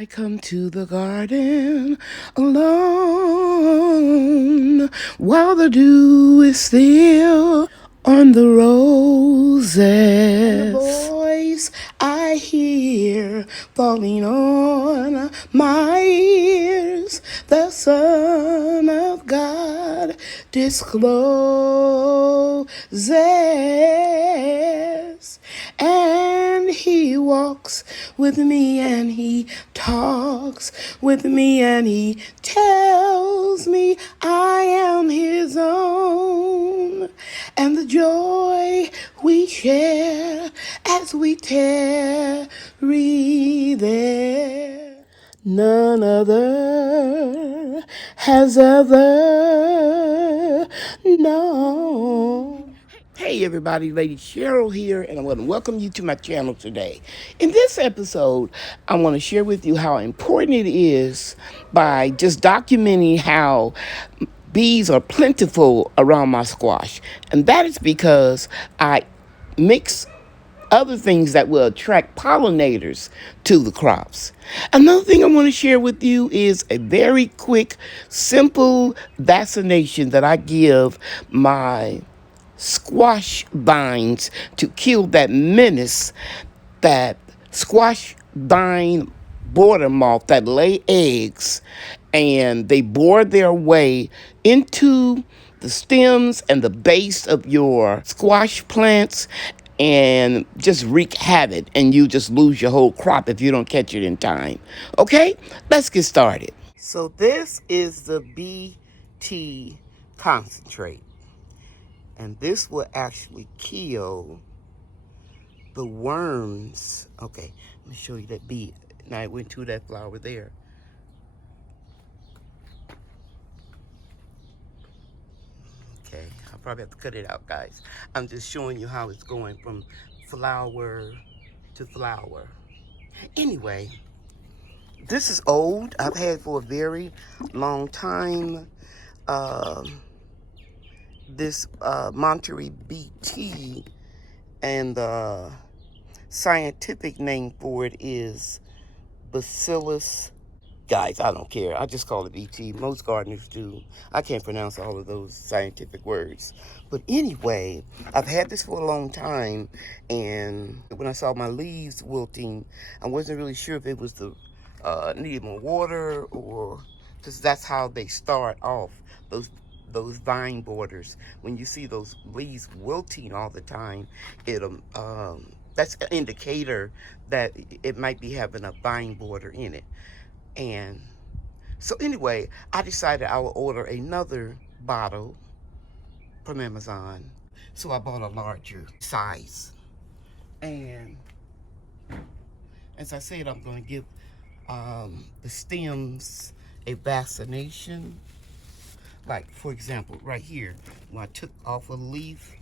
I come to the garden alone while the dew is still on the roses. And the voice I hear falling on my ears, the Son of God discloses. And he walks with me and he talks with me and he tells me I am his own. And the joy we share as we tarry there, none other has ever known. Hey everybody, Lady Cheryl here, and I want to welcome you to my channel today. In this episode, I want to share with you how important it is by just documenting how bees are plentiful around my squash. And that is because I mix other things that will attract pollinators to the crops. Another thing I want to share with you is a very quick, simple vaccination that I give my squash vines to kill that menace, that squash vine border moth that lay eggs and they bore their way into the stems and the base of your squash plants and just wreak havoc, and you just lose your whole crop if you don't catch it in time. Okay, let's get started. So this is the BT concentrate. And this will actually kill the worms. Okay, let me show you that bee. Now I went to that flower there. Okay, I'll probably have to cut it out, guys. I'm just showing you how it's going from flower to flower. Anyway, this is old. I've had it for a very long time. This Monterey BT, and the scientific name for it is Bacillus. Guys, I don't care. I just call it BT. Most gardeners do. I can't pronounce all of those scientific words. But anyway, I've had this for a long time, and when I saw my leaves wilting, I wasn't really sure if it was the needed more water, or because that's how they start off, those vine borders. When you see those leaves wilting all the time, that's an indicator that it might be having a vine border in it. And so anyway, I decided I would order another bottle from Amazon. So I bought a larger size. And as I said, I'm going to give the stems a vaccination. Like, for example, right here, when I took off a leaf,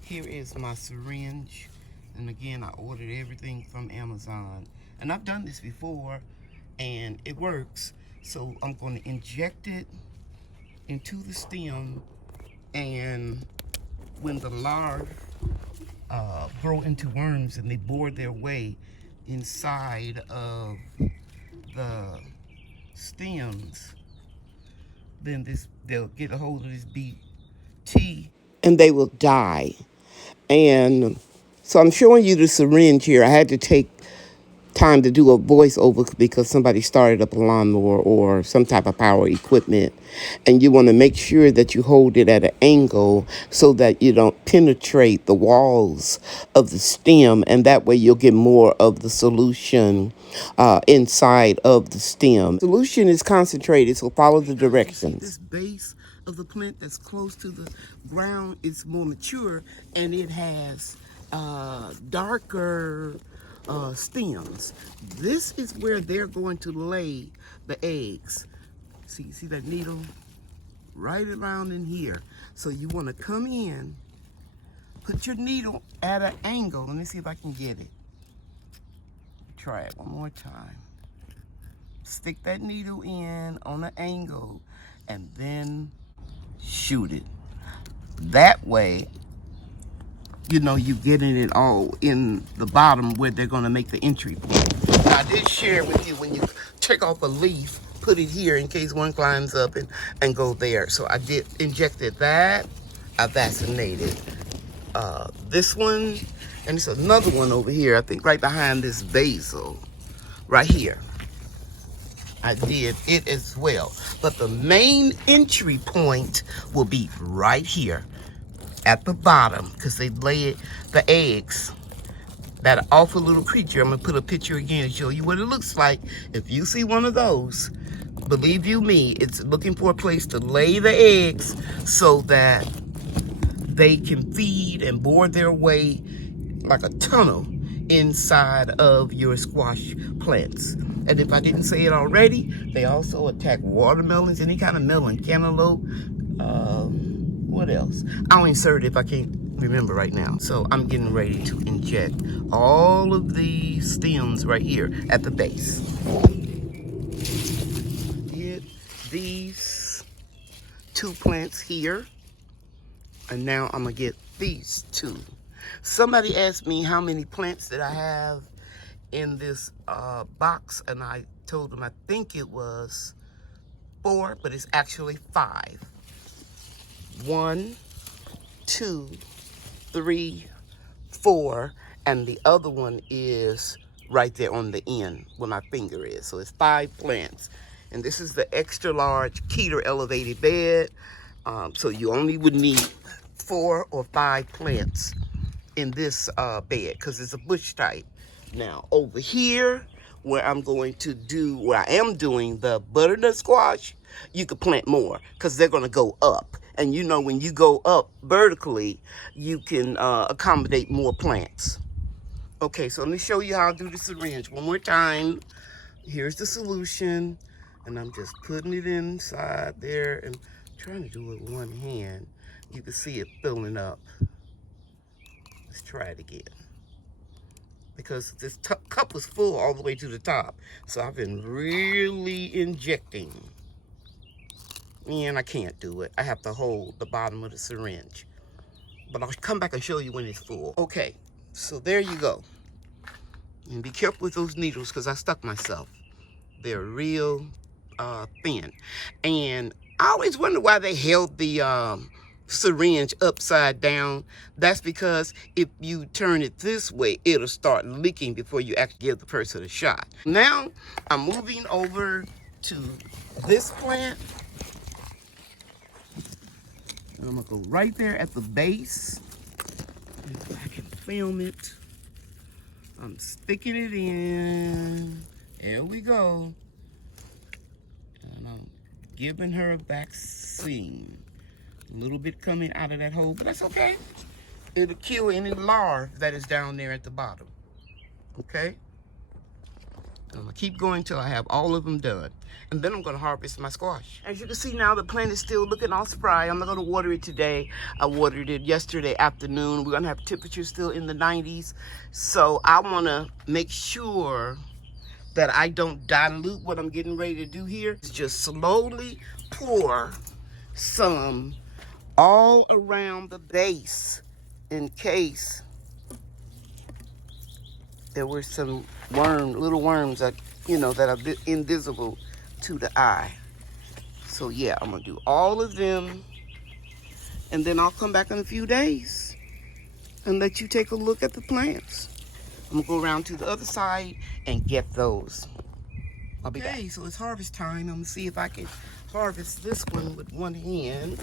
here is my syringe. And again, I ordered everything from Amazon. And I've done this before, and it works. So I'm going to inject it into the stem, and when the larvae grow into worms and they bore their way inside of the stems, then they'll get a hold of this BT and they will die. And so I'm showing you the syringe here. I had to take time to do a voiceover because somebody started up a lawnmower or some type of power equipment, and you want to make sure that you hold it at an angle so that you don't penetrate the walls of the stem, and that way you'll get more of the solution inside of the stem. Solution is concentrated, so follow the directions. This base of the plant that's close to the ground is more mature, and it has darker stems. This is where they're going to lay the eggs. See that needle right around in here. So you want to come in, put your needle at an angle. Let me see if I can get it. Try it one more time. Stick that needle in on an angle and then shoot it. That way, you know, you're getting it all in the bottom where they're going to make the entry point. I did share with you when you take off a leaf, put it here in case one climbs up and go there. So I did injected that. I vaccinated this one, and there's another one over here, I think right behind this basil, right here. I did it as well. But the main entry point will be right here at the bottom, because they lay the eggs. That awful little creature. I'm gonna put a picture again to show you what it looks like. If you see one of those, believe you me, it's looking for a place to lay the eggs so that they can feed and bore their way like a tunnel inside of your squash plants. And if I didn't say it already, they also attack watermelons, any kind of melon, cantaloupe, what else? I'll insert it if I can't remember right now. So I'm getting ready to inject all of the stems right here at the base. Did these 2 plants here, and now I'm gonna get these 2. Somebody asked me how many plants that I have in this box, and I told them I think it was 4, but it's actually 5. 1, 2, 3, 4, and the other one is right there on the end where my finger is. So it's 5 plants. And this is the extra large Keter elevated bed. So you only would need 4 or 5 plants in this bed, because it's a bush type. Now over here where I am doing the butternut squash, you could plant more because they're going to go up. And you know, when you go up vertically, you can accommodate more plants. Okay, so let me show you how I do the syringe one more time. Here's the solution, and I'm just putting it inside there and trying to do it with one hand. You can see it filling up. Let's try it again, because this cup was full all the way to the top. So I've been really injecting. And I can't do it. I have to hold the bottom of the syringe. But I'll come back and show you when it's full. Okay, so there you go. And be careful with those needles, because I stuck myself. They're real thin. And I always wonder why they held the syringe upside down. That's because if you turn it this way, it'll start leaking before you actually give the person a shot. Now, I'm moving over to this plant. And I'm gonna go right there at the base. If I can film it. I'm sticking it in. There we go. And I'm giving her a vaccine. A little bit coming out of that hole, but that's okay. It'll kill any larvae that is down there at the bottom. Okay? I'm gonna keep going till I have all of them done. And then I'm gonna harvest my squash. As you can see now, the plant is still looking all spry. I'm not gonna water it today. I watered it yesterday afternoon. We're gonna have temperatures still in the 90s. So I wanna make sure that I don't dilute what I'm getting ready to do here. Just slowly pour some all around the base in case there were some little worms that, that are invisible to the eye. So yeah, I'm gonna do all of them, and then I'll come back in a few days and let you take a look at the plants. I'm gonna go around to the other side and get those. I'll be back. Okay, so it's harvest time. I'm gonna see if I can harvest this one with one hand.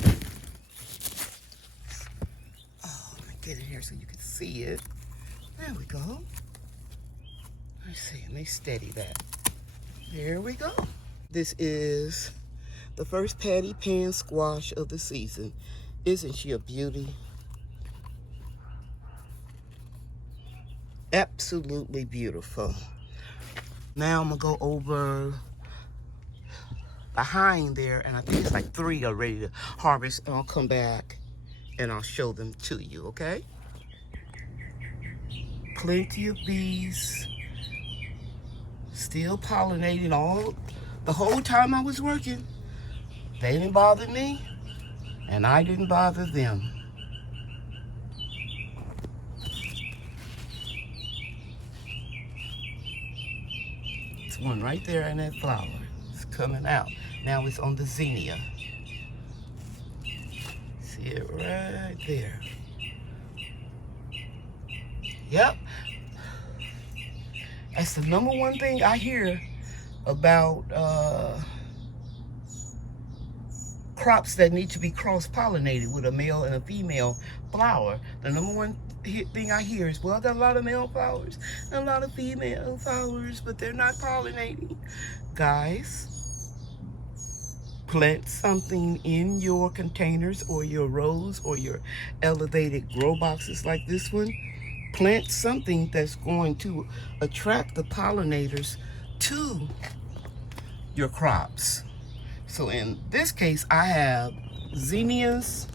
Oh, let me get it here so you can see it. There we go. Let's see, let me steady that. There we go. This is the first patty pan squash of the season. Isn't she a beauty? Absolutely beautiful. Now I'm gonna go over behind there, and I think it's like 3 are ready to harvest, and I'll come back and I'll show them to you, okay? Plenty of bees. Still pollinating the whole time I was working. They didn't bother me, and I didn't bother them. one right there in that flower. It's coming out. Now it's on the zinnia. See it right there. Yep. That's the number one thing I hear about crops that need to be cross-pollinated with a male and a female flower. The number one thing I hear is, well, I got a lot of male flowers and a lot of female flowers, but they're not pollinating. Guys, plant something in your containers or your rows or your elevated grow boxes like this one. Plant something that's going to attract the pollinators to your crops. So in this case, I have zinnias.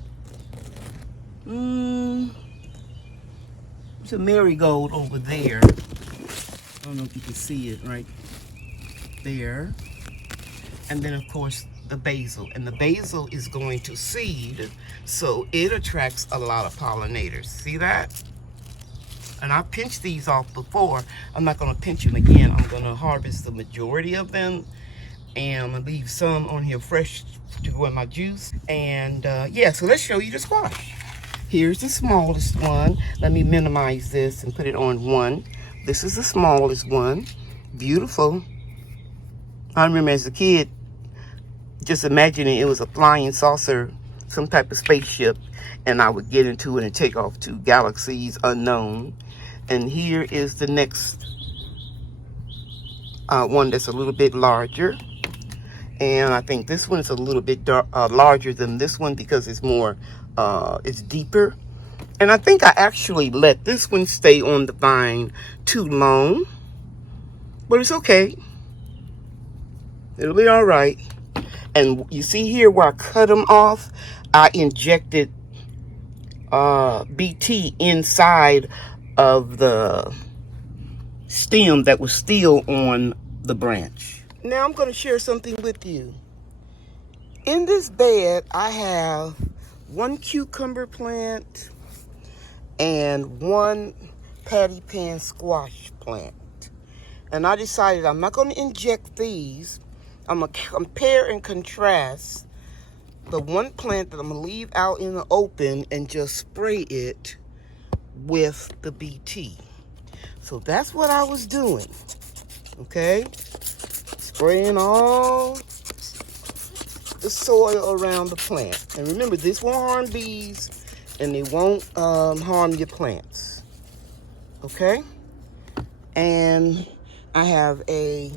There's a marigold over there. I don't know if you can see it right there. And then of course the basil. And the basil is going to seed, so it attracts a lot of pollinators. See that? And I pinched these off before. I'm not gonna pinch them again. I'm gonna harvest the majority of them. And I'm gonna leave some on here fresh to go in my juice. And yeah, so let's show you the squash. Here's the smallest one. Let me minimize this and put it on 1. This is the smallest one. Beautiful. I remember as a kid, just imagining it was a flying saucer, some type of spaceship, and I would get into it and take off to galaxies unknown. And here is the next one that's a little bit larger. And I think this one is a little bit larger than this one because it's more, it's deeper. And I think I actually let this one stay on the vine too long, but it's okay. It'll be all right. And you see here where I cut them off, I injected BT inside of the stem that was still on the branch. Now I'm going to share something with you. In this bed, I have 1 cucumber plant and 1 patty pan squash plant. And I decided I'm not going to inject these. I'm going to compare and contrast the one plant that I'm going to leave out in the open and just spray it with the BT. So that's what I was doing. Okay? Spraying all the soil around the plant. And remember, this won't harm bees and they won't harm your plants. Okay? And I have a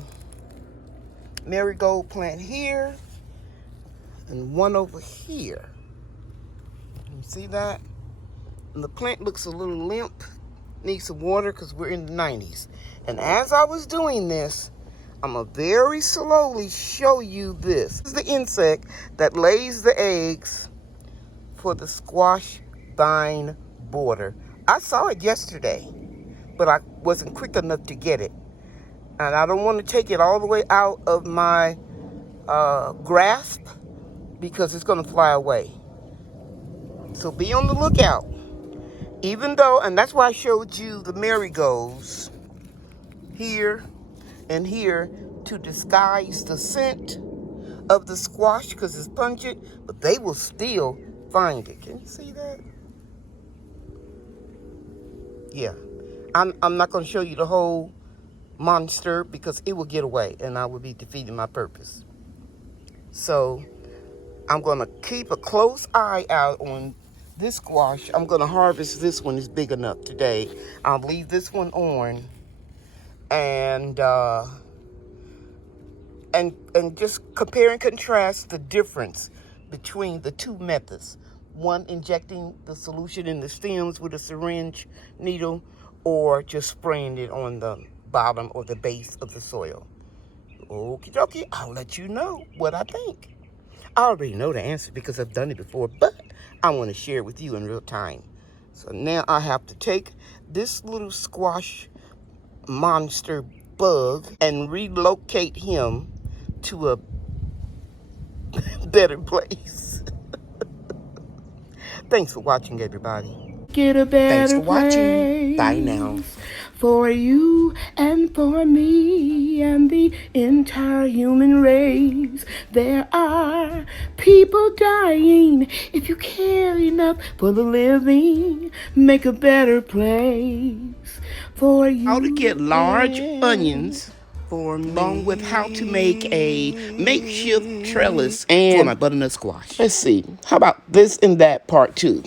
marigold plant here and one over here. You see that? And the plant looks a little limp, needs some water because we're in the 90s. And as I was doing this, I'm going to very slowly show you this. This is the insect that lays the eggs for the squash vine border. I saw it yesterday, but I wasn't quick enough to get it. And I don't want to take it all the way out of my grasp because it's going to fly away. So be on the lookout. Even though, and that's why I showed you the marigolds here and here to disguise the scent of the squash because it's pungent, but they will still find it. Can you see that? Yeah. I'm not going to show you the whole monster because it will get away and I will be defeating my purpose. So I'm going to keep a close eye out on this squash. I'm going to harvest this one. It's big enough today. I'll leave this one on and just compare and contrast the difference between the two methods. One, injecting the solution in the stems with a syringe needle, or just spraying it on the bottom or the base of the soil. Okie dokie, I'll let you know what I think. I already know the answer because I've done it before, but I want to share it with you in real time. So now I have to take this little squash monster bug and relocate him to a better place. Thanks for watching, everybody. Get a better Thanks for watching. place Bye now. for you and for me and the entire human race. There are people dying. If you care enough for the living, make a better place for you. How to get large onions for me, along with how to make a makeshift trellis and for my butternut squash. Let's see. How about this and that part 2?